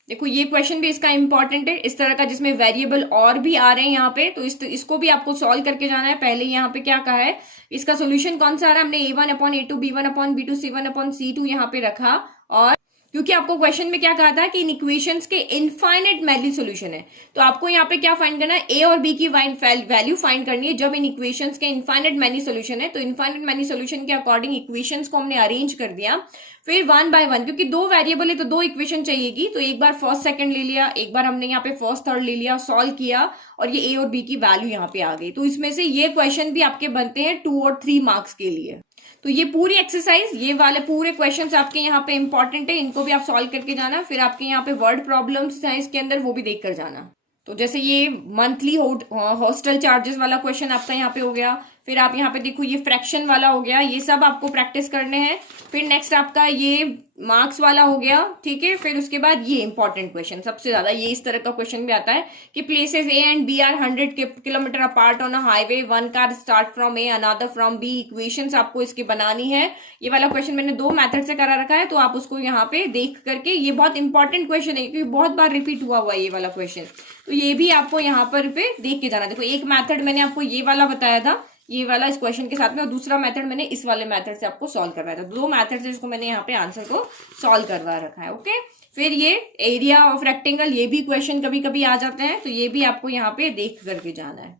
देखो ये क्वेश्चन भी इसका इंपॉर्टेंट है, इस तरह का जिसमें वेरिएबल और भी आ रहे हैं यहाँ पे, तो इसको भी आपको सॉल्व करके जाना है। पहले यहाँ पे क्या कहा है, इसका सोल्यूशन कौन सा आ रहा है, हमने a1/a2 b1/b2 c1/c2 यहाँ पे रखा। और क्योंकि आपको क्वेश्चन में क्या कहा था कि इन इक्वेशंस के इनफाइनाइट मैनी सोल्यूशन है, तो आपको यहाँ पे क्या फाइंड करना है, ए और बी की वैल्यू फाइंड करनी है जब इन इक्वेशंस के इनफाइनाइट मैनी सोल्यूशन है। तो इनफाइनाइट मैनी सोल्यूशन के अकॉर्डिंग इक्वेशंस को हमने अरेंज कर दिया, फिर 1 by 1, क्योंकि दो वेरिएबल है तो दो इक्वेशन चाहिएगी, तो एक बार फर्स्ट सेकंड ले लिया, एक बार हमने यहाँ पे फर्स्ट थर्ड ले लिया, सॉल्व किया और ये ए और बी की वैल्यू यहाँ पे आ गई। तो इसमें से ये क्वेश्चन भी आपके बनते हैं 2 और 3 मार्क्स के लिए। तो ये पूरी एक्सरसाइज, ये वाले पूरे क्वेश्चंस आपके यहाँ पे इंपॉर्टेंट है, इनको भी आप सॉल्व करके जाना। फिर आपके यहाँ पे वर्ड प्रॉब्लम्स हैं इसके अंदर, वो भी देख कर जाना। तो जैसे ये मंथली हॉस्टल चार्जेस वाला क्वेश्चन आपका यहाँ पे हो गया, फिर आप यहाँ पे देखो ये फ्रैक्शन वाला हो गया, ये सब आपको प्रैक्टिस करने हैं। फिर नेक्स्ट आपका ये मार्क्स वाला हो गया, ठीक है। फिर उसके बाद ये इंपॉर्टेंट क्वेश्चन सबसे ज्यादा, ये इस तरह का क्वेश्चन भी आता है कि places A and B are 100 kilometre apart on a highway, one car start from A another from B, equations आपको इसकी बनानी है। ये वाला क्वेश्चन मैंने 2 मेथड से करा रखा है, तो आप उसको यहाँ पे देख करके, ये बहुत इंपॉर्टेंट क्वेश्चन है क्योंकि बहुत बार रिपीट हुआ है ये वाला क्वेश्चन, तो ये भी आपको यहाँ पर पे देख के जाना। देखो एक मेथड मैंने आपको ये वाला बताया था, ये वाला इस क्वेश्चन के साथ में, और दूसरा मेथड मैंने इस वाले मेथड से आपको सॉल्व करवाया था। 2 मेथड से इसको मैंने यहाँ पे आंसर को सॉल्व करवा रखा है, ओके। फिर ये एरिया ऑफ रेक्टेंगल, ये भी क्वेश्चन कभी कभी आ जाते हैं, तो ये भी आपको यहाँ पे देख करके जाना है।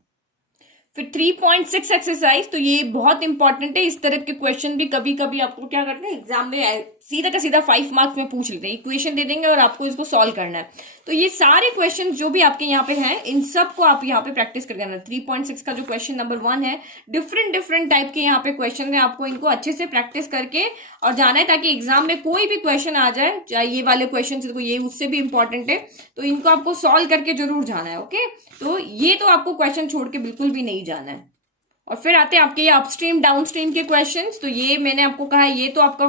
फिर 3.6 एक्सरसाइज, तो ये बहुत इंपॉर्टेंट है। इस तरह के क्वेश्चन भी कभी कभी आपको क्या करते हैं एग्जाम में सीधा का सीधा 5 मार्क्स में पूछ लेते हैं, इक्वेशन दे देंगे और आपको इसको सॉल्व करना है। तो ये सारे क्वेश्चन जो भी आपके यहाँ पे हैं, इन सब को आप यहाँ पे प्रैक्टिस कर लेना। 3.6 का जो क्वेश्चन नंबर 1 है, डिफरेंट टाइप के यहाँ पे क्वेश्चन है, आपको इनको अच्छे से प्रैक्टिस करके और जाना है, ताकि एग्जाम में कोई भी क्वेश्चन आ जाए, चाहे ये वाले क्वेश्चन देखो ये उससे भी इंपॉर्टेंट है, तो इनको आपको सॉल्व करके जरूर जाना है, ओके। तो ये तो आपको क्वेश्चन छोड़ के बिल्कुल भी नहीं जाना है। और फिर आते हैं आपके ये अपस्ट्रीम डाउनस्ट्रीम के क्वेश्चंस, तो ये मैंने आपको कहा ये तो आपका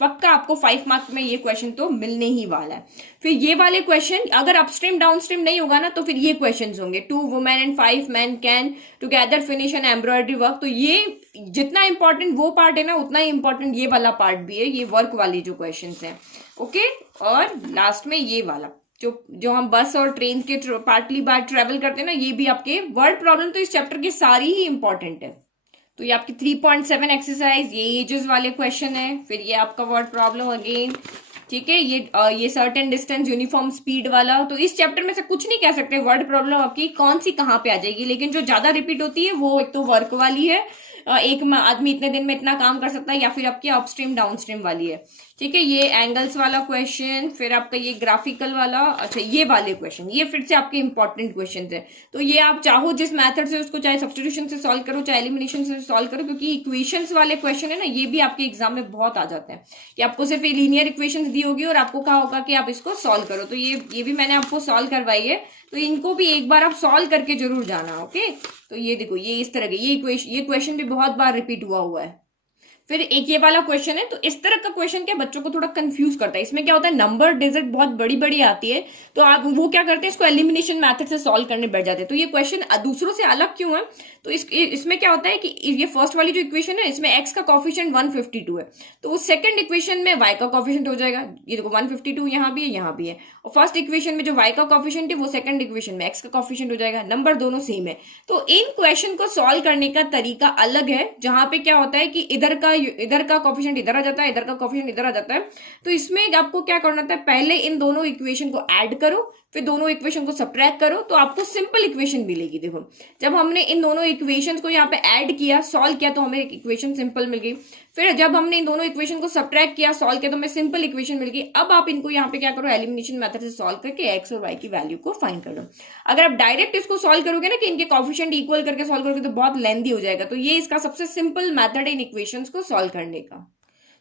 पक्का आपको 5 मार्क्स में ये क्वेश्चन तो मिलने ही वाला है। फिर ये वाले क्वेश्चन अगर अपस्ट्रीम डाउनस्ट्रीम नहीं होगा ना, तो फिर ये क्वेश्चंस होंगे 2 women and 5 man can together finish an embroidery work. तो ये जितना इंपॉर्टेंट वो पार्ट है ना, उतना ही इंपॉर्टेंट ये वाला पार्ट भी है, ये वर्क वाले जो क्वेश्चन है, ओके। और लास्ट में ये वाला जो हम बस और ट्रेन के पार्टली बार ट्रेवल करते हैं ना, ये भी आपके वर्ड प्रॉब्लम, तो इस चैप्टर की सारी ही इंपॉर्टेंट है। तो ये आपकी 3.7 एक्सरसाइज, ये एजेस वाले क्वेश्चन है। फिर ये आपका वर्ड प्रॉब्लम अगेन, ठीक है। ये सर्टेन डिस्टेंस यूनिफॉर्म स्पीड वाला, तो इस चैप्टर में से कुछ नहीं कह सकते वर्ड प्रॉब्लम आपकी कौन सी कहाँ पे आ जाएगी, लेकिन जो ज्यादा रिपीट होती है वो एक तो वर्क वाली है, एक आदमी इतने दिन में इतना काम कर सकता है, या फिर आपकी अपस्ट्रीम डाउनस्ट्रीम वाली है, ठीक है। ये एंगल्स वाला क्वेश्चन, फिर आपका ये ग्राफिकल वाला, अच्छा ये वाले क्वेश्चन, ये फिर से आपके इंपॉर्टेंट क्वेश्चन है। तो ये आप चाहो जिस मेथड से उसको, चाहे सब्स्टिट्यूशन से सॉल्व करो, चाहे एलिमिनेशन से सॉल्व करो, क्योंकि इक्वेशंस वाले क्वेश्चन है ना, ये भी आपके एग्जाम में बहुत आ जाते हैं कि आपको सिर्फ लीनियर इक्वेशंस दी होगी और आपको कहा होगा कि आप इसको सॉल्व करो। तो ये भी मैंने आपको सॉल्व करवाई है, तो इनको भी एक बार आप सॉल्व करके जरूर जाना, ओके। तो ये देखो ये इस तरह के ये क्वेश्चन भी बहुत बार रिपीट हुआ है। फिर एक ये वाला क्वेश्चन है, तो इस तरह का क्वेश्चन क्या बच्चों को थोड़ा कंफ्यूज करता है। इसमें क्या होता है, नंबर डिजिट बहुत बड़ी बड़ी आती है, तो आप वो क्या करते हैं, इसको एलिमिनेशन मेथड से सॉल्व करने बैठ जाते हैं। तो ये क्वेश्चन दूसरों से अलग क्यों है, तो इसमें क्या होता है कि ये फर्स्ट वाली जो इक्वेशन है, इसमें x का कॉफिशिएंट 152 है, तो उस सेकंड इक्वेशन में y का कॉफिशिएंट हो जाएगा, ये देखो 152 यहाँ भी है यहाँ भी है, और फर्स्ट इक्वेशन में जो y का कॉफिशिएंट है वो सेकंड इक्वेशन में x का कॉफिशिएंट हो जाएगा, नंबर दोनों सेम है। तो इन क्वेश्चन को सॉल्व करने का तरीका अलग है, जहां पे क्या होता है कि इधर का कॉफिशिएंट इधर आ जाता है, इधर का कॉफिशिएंट इधर आ जाता है। तो इसमें आपको क्या करना होता है, पहले इन दोनों इक्वेशन को ऐड करो, फिर दोनों इक्वेशन को सब्ट्रैक्ट करो, तो आपको सिंपल इक्वेशन मिलेगी। देखो जब हमने इन दोनों इक्वेशंस को यहाँ पे ऐड किया, सॉल्व किया, तो हमें एक इक्वेशन सिंपल मिल गई। फिर जब हमने इन दोनों इक्वेशन को सब्ट्रैक्ट किया, सॉल्व किया, तो हमें सिंपल इक्वेशन मिल गई। अब आप इनको यहाँ पे क्या करो, एलिमिनेशन मेथड से सॉल्व करके एक्स और वाई की वैल्यू को फाइंड कर लो। अगर आप डायरेक्ट इसको सॉल्व करोगे ना कि इनके कॉफिशिएंट इक्वल करके सॉल्व करोगे, तो बहुत लेंथी हो जाएगा। तो ये इसका सबसे सिंपल मेथड है इन इक्वेशंस को सॉल्व करने का।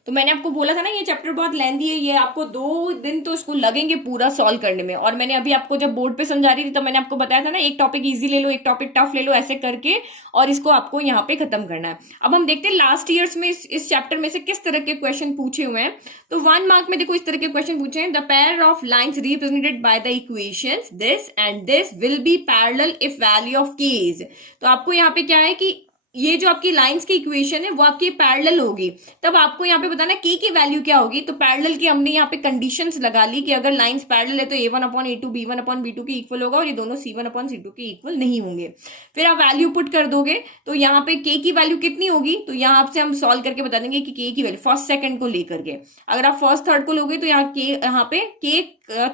तो मैंने आपको बोला था ना ये चैप्टर बहुत लेंथी है, ये आपको 2 दिन तो इसको लगेंगे पूरा सॉल्व करने में। और मैंने अभी आपको जब बोर्ड पे समझा रही थी तो मैंने आपको बताया था ना, एक टॉपिक इजी ले लो, एक टॉपिक टफ ले लो, ऐसे करके और इसको आपको यहाँ पे खत्म करना है। अब हम देखते हैं लास्ट ईयर्स में इस चैप्टर में से किस तरह के क्वेश्चन पूछे हुए हैं। तो 1 मार्क में देखो इस तरह के क्वेश्चन पूछे हैं, the pair of lines represented by the equations this and this will be parallel if value of k is. तो आपको यहाँ पे क्या है कि ये जो आपकी लाइंस की इक्वेशन है वो आपकी पैरेलल होगी, तब आपको यहाँ पे बताना के की वैल्यू क्या होगी। तो पैरेलल की हमने यहाँ पे कंडीशंस लगा ली कि अगर लाइंस पैरेलल है तो a1/a2 b1/b2 के इक्वल होगा और ये दोनों c1/c2 के इक्वल नहीं होंगे। फिर आप वैल्यू पुट कर दोगे तो यहाँ पे के की वैल्यू कितनी होगी, तो यहाँ से हम सॉल्व करके बता देंगे कि के की वैल्यू फर्स्ट सेकंड को लेकर के, अगर आप फर्स्ट थर्ड को लोगे तो यहाँ पे के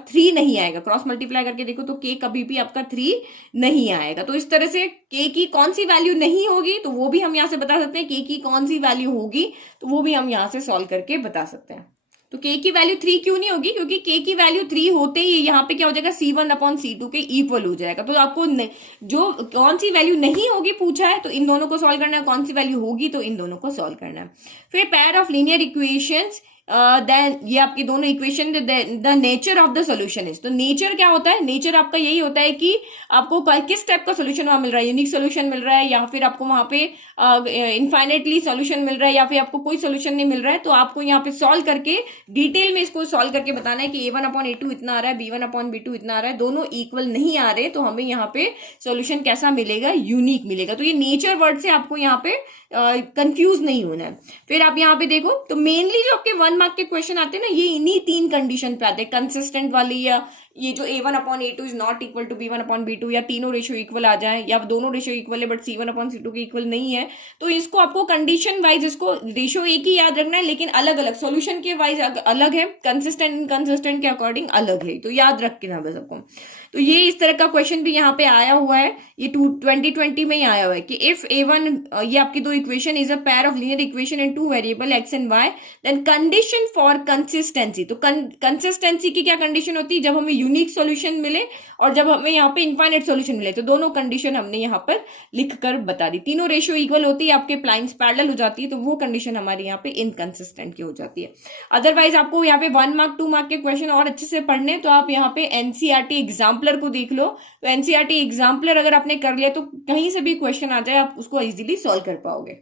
3 नहीं आएगा, क्रॉस मल्टीप्लाई करके देखो तो के कभी भी आपका 3 नहीं आएगा। तो इस तरह से के की कौन सी वैल्यू नहीं होगी तो वो भी हम यहाँ से बता सकते हैं, के की कौन सी वैल्यू होगी तो वो भी हम यहाँ से सॉल्व करके बता सकते हैं। तो के की वैल्यू 3 क्यों नहीं होगी, क्योंकि के की वैल्यू 3 होते ही यहाँ पे क्या हो जाएगा, c1/c2 के इक्वल हो जाएगा। तो आपको जो कौन सी वैल्यू नहीं होगी पूछा है तो इन दोनों को सॉल्व करना है, कौन सी वैल्यू होगी तो इन दोनों को सॉल्व करना है। फिर pair of linear equations, then ये आपकी दोनों equation, the nature of the solution is, तो नेचर क्या होता है, नेचर आपका यही होता है कि आपको किस टाइप का सोल्यूशन वहां मिल रहा है, यूनिक सोल्यूशन मिल रहा है या फिर आपको वहां पे इनफाइनेटली सोल्यूशन मिल रहा है या फिर आपको कोई सोल्यूशन नहीं मिल रहा है। तो आपको यहाँ पे सॉल्व करके डिटेल में इसको सॉल्व करके बताना है कि a1/a2 इतना आ रहा है, b1/b2 इतना आ रहा है, दोनों इक्वल नहीं आ रहे तो हमें यहाँ पे सोल्यूशन कैसा मिलेगा, यूनिक मिलेगा। तो ये नेचर वर्ड से आपको यहाँ पे कंफ्यूज नहीं होना है। फिर आप यहाँ पे देखो तो मेनली जो आपके 1 मार्क के क्वेश्चन आते हैं ना, ये इन्हीं 3 कंडीशन पे आते हैं, कंसिस्टेंट वाली या ये जो a1/a2 is not equal to b1/b2 या तीनों रेशियो इक्वल आ जाए या दोनों रेशियो इक्वल है बट c1/c2 के इक्वल नहीं है। तो इसको आपको कंडीशन वाइज इसको रेशियो एक ही याद रखना है लेकिन अलग अलग सोल्यूशन के वाइज अलग है, कंसिस्टेंट इनकंसिस्टेंट के अकॉर्डिंग अलग है, तो याद रख के ना बस सबको। तो ये इस तरह का क्वेश्चन भी यहाँ पे आया हुआ है, ये 2020 में ही आया हुआ है कि इफ a1, ये आपकी दो equation is a pair of linear equation in 2 variable x and y, then condition for consistency. तो कंसिस्टेंसी की क्या कंडीशन होती है, जब हमें यूनिक सॉल्यूशन मिले और जब हमें यहाँ पे इनफाइनाइट सॉल्यूशन मिले, तो दोनों कंडीशन हमने यहाँ पर लिख कर बता दी। तीनों रेशियो इक्वल होती है, आपके लाइंस पैरेलल हो जाती है, तो वो कंडीशन हमारे यहाँ पे इनकंसिस्टेंट की हो जाती है। अदरवाइज आपको यहाँ पे 1 मार्क 2 मार्क के क्वेश्चन और अच्छे से पढ़ने तो आप यहाँ पे एनसीईआरटी एग्जाम्पलर को देख लो। तो एनसीईआरटी एग्जाम्पलर अगर आपने कर लिया तो कहीं से भी क्वेश्चन आ जाए आप उसको इजीली सॉल्व कर पाओगे।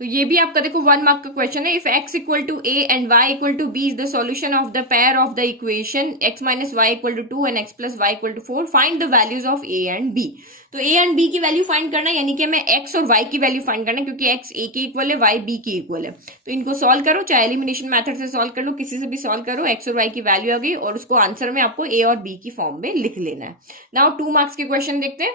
तो ये भी आपका देखो 1 मार्क का क्वेश्चन है, if x equal to a and y equal to b is the solution of the pair of the equation x minus Y equal to 2 and x plus Y equal to 4, find the values of a and b। तो a and b की value find करना है, यानी कि हमें x और y की value find करना है, क्योंकि x a के इक्वल है, y b के इक्वल है। तो इनको सॉल्व करो, चाहे एलिमिनेशन मेथड से सॉल्व कर लो, किसी से भी सॉल्व करो, x और y की वैल्यू आ गई और उसको आंसर में आपको a और b की फॉर्म में लिख लेना है। नाउ 2 मार्क्स के क्वेश्चन देखते हैं।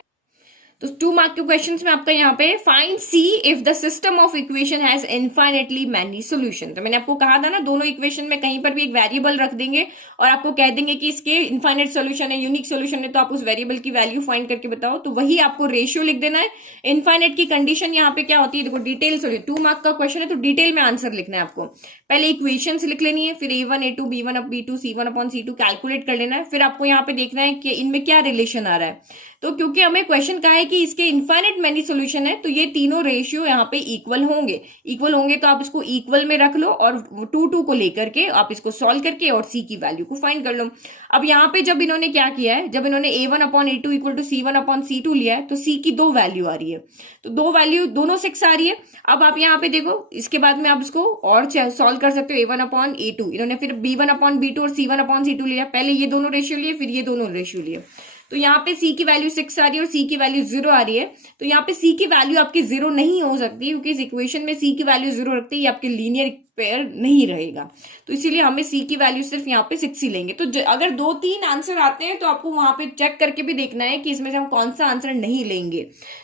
तो 2 मार्क के क्वेश्चंस में आपका यहाँ पे find see if the system of equation has infinitely many solution. तो मैंने आपको कहा था ना, दोनों इक्वेशन में कहीं पर भी एक वेरिएबल रख देंगे और आपको कह देंगे कि इसके इनफाइनेट सॉल्यूशन है, यूनिक सॉल्यूशन है, तो आप उस वेरिएबल की वैल्यू फाइंड करके बताओ। तो वही आपको रेशियो लिख देना है। इनफाइनेट की कंडीशन यहाँ पे क्या होती है, देखो डिटेल सॉल्यूशन 2 मार्क का क्वेश्चन है तो डिटेल में आंसर लिखना है आपको। पहले इक्वेशन लिख लेनी है, फिर a1 a2 b1 b2 c1/c2 calculate कर लेना है। फिर आपको यहाँ पे देखना है कि इनमें क्या रिलेशन आ रहा है। तो क्योंकि हमें क्वेश्चन कहा है कि इसके इनफाइनेट मैनी सॉल्यूशन है तो ये तीनों रेशियो यहाँ पे इक्वल होंगे तो आप इसको इक्वल में रख लो और 2 को लेकर के आप इसको सॉल्व करके और c की वैल्यू को फाइंड कर लो। अब यहाँ पे जब इन्होंने क्या किया है, जब इन्होंने a1/a2 इक्वल टू c1/c2 लिया है तो c की 2 वैल्यू आ रही है, तो 2 वैल्यू दोनों 6 आ रही है। अब आप यहाँ पे देखो, इसके बाद में आप इसको और सॉल्व कर सकते हो। a1/a2 इन्होंने फिर b1/b2 और c1/c2 लिया, पहले ये दोनों रेशियो लिए फिर ये दोनों रेशियो लिए, तो यहाँ पे c की वैल्यू 6 आ रही है और c की वैल्यू 0 आ रही है। तो यहाँ पे c की वैल्यू आपकी 0 नहीं हो सकती, क्योंकि इस इक्वेशन में c की वैल्यू 0 रखते ही आपके लीनियर पेयर नहीं रहेगा। तो इसीलिए हमें c की वैल्यू सिर्फ यहाँ पे 6 ही लेंगे। तो अगर 2-3 आंसर आते हैं तो आपको वहां पे चेक करके भी देखना है कि इसमें से हम कौन सा आंसर नहीं लेंगे।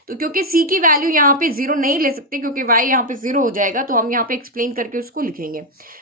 तो क्योंकि c की वैल्यू यहाँ पे 0 नहीं ले सकते, क्योंकि y यहाँ पे 0 हो जाएगा, तो हम यहाँ पे एक्सप्लेन करके उसको लिखेंगे।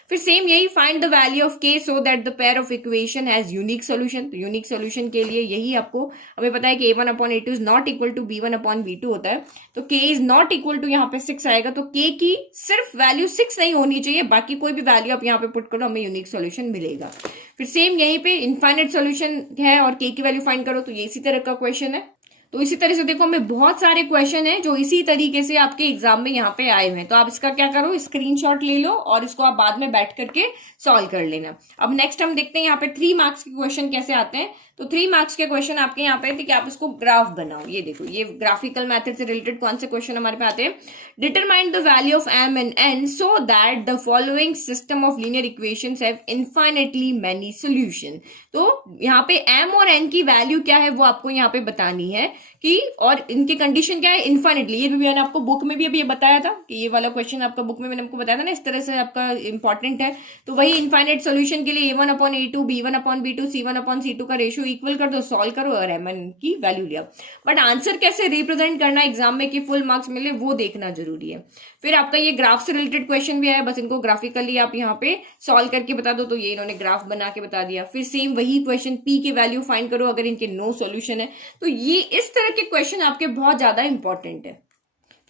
फिर सेम यही find the value of k so that the pair of equation has unique solution. तो यूनिक सोल्यूशन के लिए यही आपको हमें पता है कि a1/a2 is not equal to b1/b2 होता है, तो k is not equal to यहाँ पे 6 आएगा। तो k की सिर्फ वैल्यू 6 नहीं होनी चाहिए, बाकी कोई भी वैल्यू आप यहाँ पे पुट करो, हमें यूनिक सॉल्यूशन मिलेगा। फिर सेम यहीं पे इनफाइनाइट सॉल्यूशन है और k की वैल्यू फाइंड करो, तो ये इसी तरह का क्वेश्चन है। तो इसी तरह से देखो, हमें बहुत सारे क्वेश्चन हैं जो इसी तरीके से आपके एग्जाम में यहाँ पे आए हुए हैं। तो आप इसका क्या करो, स्क्रीनशॉट ले लो और इसको आप बाद में बैठ करके सॉल्व कर लेना। अब नेक्स्ट हम देखते हैं यहाँ पे 3 मार्क्स के क्वेश्चन कैसे आते हैं। तो 3 मार्क्स के क्वेश्चन आपके यहाँ पे थे कि आप इसको ग्राफ बनाओ। ये देखो, ये ग्राफिकल मेथड से रिलेटेड कौन से क्वेश्चन हमारे पे आते हैं। Determine the value of m and n so that the following system of linear equations have infinitely many solution. तो यहाँ पे m और n की वैल्यू क्या है वो आपको यहाँ पे बतानी है कि और इनकी कंडीशन क्या है, इन्फाइनेटली। ये भी मैंने आपको बुक में भी अभी बताया था कि ये वाला क्वेश्चन आपका बुक में मैंने आपको बताया था ना, इस तरह से आपका इंपॉर्टेंट है। तो वही इनफाइनाइट सोल्यूशन के लिए a1/a2 b1/b2 c1/c2 का रेशियो इक्वल कर दो, सॉल्व करो और mn की वैल्यू लिया। बट आंसर कैसे रिप्रेजेंट करना एग्जाम में कि फुल मार्क्स मिले, वो देखना जरूरी है। फिर आपका ये ग्राफ से रिलेटेड क्वेश्चन भी आया, बस इनको ग्राफिकली आप यहाँ पे सॉल्व करके बता दो। तो ये इन्होंने ग्राफ बना के बता दिया। फिर सेम वही क्वेश्चन, p की वैल्यू फाइंड करो अगर इनके नो सॉल्यूशन है। तो ये इस तरह के क्वेश्चन आपके बहुत ज्यादा इंपॉर्टेंट है।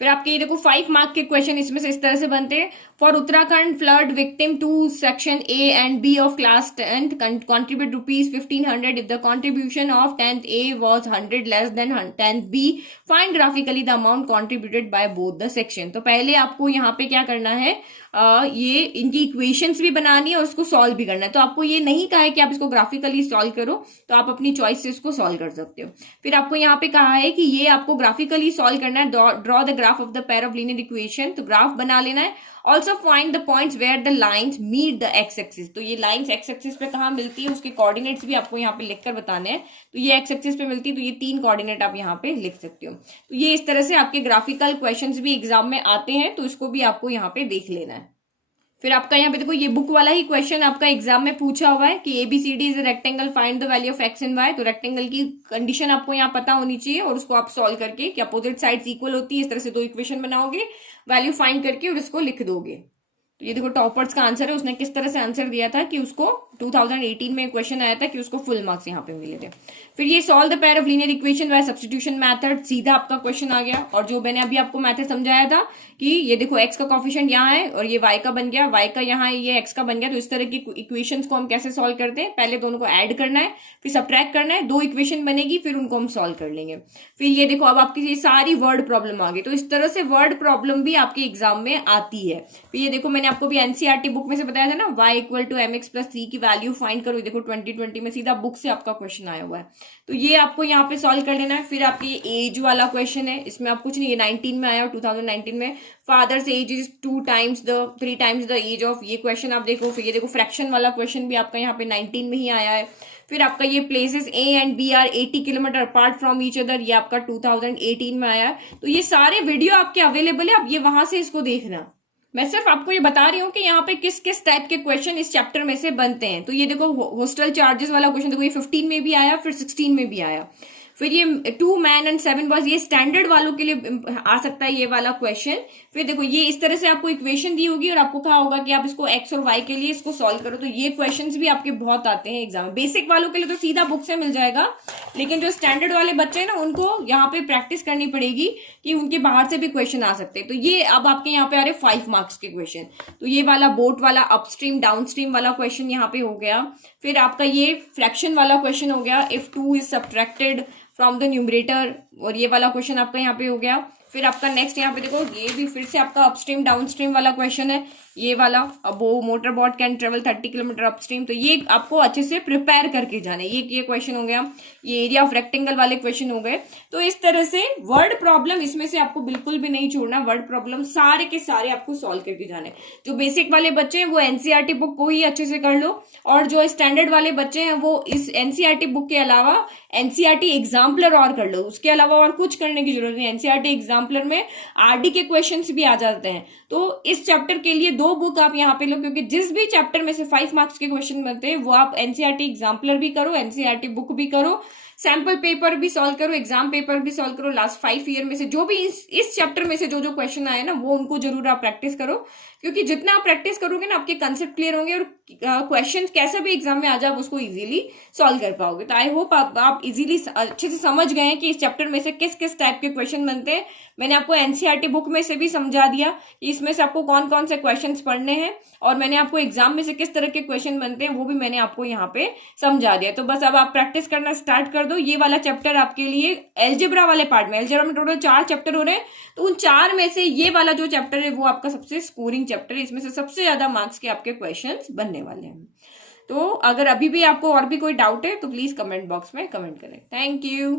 फिर आपके ये देखो 5 मार्क के क्वेश्चन इसमें से इस तरह से बनते हैं। For Uttarakhand flood victim two section A and B of class 10th contribute ₹1500 if the contribution of 10th A was 100 less than 10th B, find graphically the amount contributed by both the section। तो पहले आपको यहाँ पे क्या करना है, ये इनकी इक्वेशंस भी बनानी है और उसको सॉल्व भी करना है। तो आपको ये नहीं कहा है कि आप इसको ग्राफिकली सॉल्व करो, तो आप अपनी चॉइस से इसको सॉल्व कर सकते हो। फिर आपको यहाँ पे कहा है कि ये आपको ग्राफिकली सॉल्व करना है। Draw the graph of the pair of linear equation, तो ग्राफ बना लेना है। Also find the points where the lines meet the X axis, तो ये लाइन्स एक्स एक्सिस पे कहाँ मिलती है, उसके कोऑर्डिनेट्स भी आपको यहाँ पे लिखकर बताने हैं। तो ये एक्स एक्सिस पे मिलती है, तो ये 3 कोऑर्डिनेट आप यहाँ पे लिख सकते हो। तो ये इस तरह से आपके ग्राफिकल क्वेश्चंस भी एग्जाम में आते हैं, तो इसको भी आपको यहाँ पे देख लेना है। फिर आपका यहाँ पे देखो ये बुक वाला ही क्वेश्चन आपका एग्जाम में पूछा हुआ है कि ABCD is a rectangle, find the value of x and y। तो रेक्टेंगल की कंडीशन आपको यहाँ पता होनी चाहिए और उसको आप सॉल्व करके कि अपोजिट साइड्स इक्वल होती है, इस तरह से 2 इक्वेशन बनाओगे, वैल्यू फाइंड करके और इसको लिख दोगे। तो ये देखो टॉपर्स का आंसर है, उसने किस तरह से आंसर दिया था कि उसको 2018 में क्वेश्चन आया था कि उसको फुल मार्क्स यहाँ पे मिले थे। फिर ये solve the pair of linear equation by substitution method, सीधा आपका क्वेश्चन आ गया। और जो मैंने अभी आपको मेथड समझाया था कि ये देखो x का कोफिशिएंट यहाँ है और ये y का बन गया, y का यहाँ है, ये x का बन गया। तो इस तरह की इक्वेशंस को हम कैसे सॉल्व करते हैं, पहले दोनों को ऐड करना है, फिर सब्ट्रैक्ट करना है, 2 इक्वेशन बनेगी, फिर उनको हम सॉल्व कर लेंगे। फिर ये देखो अब आपकी ये सारी वर्ड प्रॉब्लम आ गई। तो इस तरह से वर्ड प्रॉब्लम भी आपके एग्जाम में आती है। फिर ये देखो मैंने आपको भी एनसीईआरटी बुक में से बताया था ना, y = mx + c की वैल्यू फाइंड करो। देखो 2020 में सीधा बुक से आपका क्वेश्चन आया हुआ है, तो ये आपको यहाँ पे सॉल्व कर लेना है। फिर आपकी एज वाला क्वेश्चन है, इसमें आप कुछ नहीं, ये 19 में आया, 2019 में। Father's age is 3 times the age of, ये क्वेश्चन आप देखो। फिर ये देखो फ्रैक्शन वाला क्वेश्चन भी आपका यहाँ पे 19 में ही आया है। फिर आपका ये places A and B are 80 kilometre apart from each other, ये आपका 2018 में आया है। तो ये सारे वीडियो आपके अवेलेबल है, आप ये वहां से इसको देखना। मैं सिर्फ आपको ये बता रही हूँ कि यहाँ पे किस किस टाइप के क्वेश्चन इस चैप्टर में से बनते हैं। तो ये देखो हॉस्टल चार्जेस वाला क्वेश्चन देखो, ये 15 में भी आया, फिर 16 में भी आया। फिर ये 2 men and 7 boys, ये स्टैंडर्ड वालों के लिए आ सकता है ये वाला क्वेश्चन। फिर देखो ये इस तरह से आपको इक्वेशन दी होगी और आपको कहा होगा कि आप इसको x और y के लिए इसको सॉल्व करो। तो ये क्वेश्चंस भी आपके बहुत आते हैं एग्जाम में। बेसिक वालों के लिए तो सीधा बुक से मिल जाएगा, लेकिन जो स्टैंडर्ड वाले बच्चे हैं ना, उनको यहाँ पे प्रैक्टिस करनी पड़ेगी कि उनके बाहर से भी क्वेश्चन आ सकते हैं। तो ये अब आपके यहाँ पे आ रहे 5 मार्क्स के क्वेश्चन। तो ये वाला बोट वाला अपस्ट्रीम डाउनस्ट्रीम वाला क्वेश्चन यहाँ पे हो गया। फिर आपका ये फ्रैक्शन वाला क्वेश्चन हो गया, if 2 is subtracted from the numerator, और ये वाला क्वेश्चन आपका यहाँ पे हो गया। फिर आपका नेक्स्ट यहाँ पे देखो, ये भी फिर से आपका अपस्ट्रीम डाउनस्ट्रीम वाला क्वेश्चन है, ये वाला। अब वो motor boat can travel 30 kilometre upstream, तो ये आपको अच्छे से प्रिपेयर करके जाना है। ये क्वेश्चन हो गया, ये एरिया ऑफ रेक्टेंगल वाले क्वेश्चन हो गए। तो इस तरह से वर्ड प्रॉब्लम इसमें से आपको बिल्कुल भी नहीं छोड़ना, वर्ड प्रॉब्लम सारे के सारे आपको सॉल्व करके जाने। जो बेसिक वाले बच्चे हैं वो एनसीईआरटी बुक को ही अच्छे से कर लो, और जो स्टैंडर्ड वाले बच्चे हैं वो इस एनसीईआरटी बुक के अलावा एनसीईआरटी एग्जाम्पलर और कर लो। उसके अलावा और कुछ करने की जरूरत नहीं। एनसीईआरटी एग्जाम्पलर में आरडी के क्वेश्चंस भी आ जाते हैं। तो इस चैप्टर के लिए 2 बुक आप यहाँ पे लो, क्योंकि जिस भी चैप्टर में से 5 मार्क्स के क्वेश्चन बनते हैं वो आप एनसीईआरटी एग्जाम्पलर भी करो, एनसीईआरटी बुक भी करो, सैंपल पेपर भी सॉल्व करो, एग्जाम पेपर भी सॉल्व करो। लास्ट 5 ईयर में से जो भी इस चैप्टर में से जो क्वेश्चन आए ना, वो उनको जरूर आप प्रैक्टिस करो, क्योंकि जितना आप प्रैक्टिस करोगे ना, आपके कंसेप्ट क्लियर होंगे और क्वेश्चन कैसा भी एग्जाम में आ जाए आप उसको इजीली सॉल्व कर पाओगे। तो आई होप आप इजीली अच्छे से समझ गए हैं कि इस चैप्टर में से किस किस टाइप के क्वेश्चन बनते हैं। मैंने आपको एनसीईआरटी बुक में से भी समझा दिया कि इसमें से आपको कौन कौन से क्वेश्चंस पढ़ने हैं, और मैंने आपको एग्जाम में से किस तरह के क्वेश्चन बनते हैं वो भी मैंने आपको यहाँ पे समझा दिया। तो बस अब आप प्रैक्टिस करना स्टार्ट कर दो। ये वाला चैप्टर आपके लिए एल्जेब्रा वाले पार्ट में, एल्जेब्रा में टोटल 4 चैप्टर हो रहे हैं, तो उन 4 में से ये वाला जो चैप्टर है वो आपका सबसे स्कोरिंग चैप्टर है। इसमें से सबसे ज्यादा मार्क्स के आपके क्वेश्चंस बनने वाले हैं। तो अगर अभी भी आपको और भी कोई डाउट है तो प्लीज कमेंट बॉक्स में कमेंट करें। Thank you.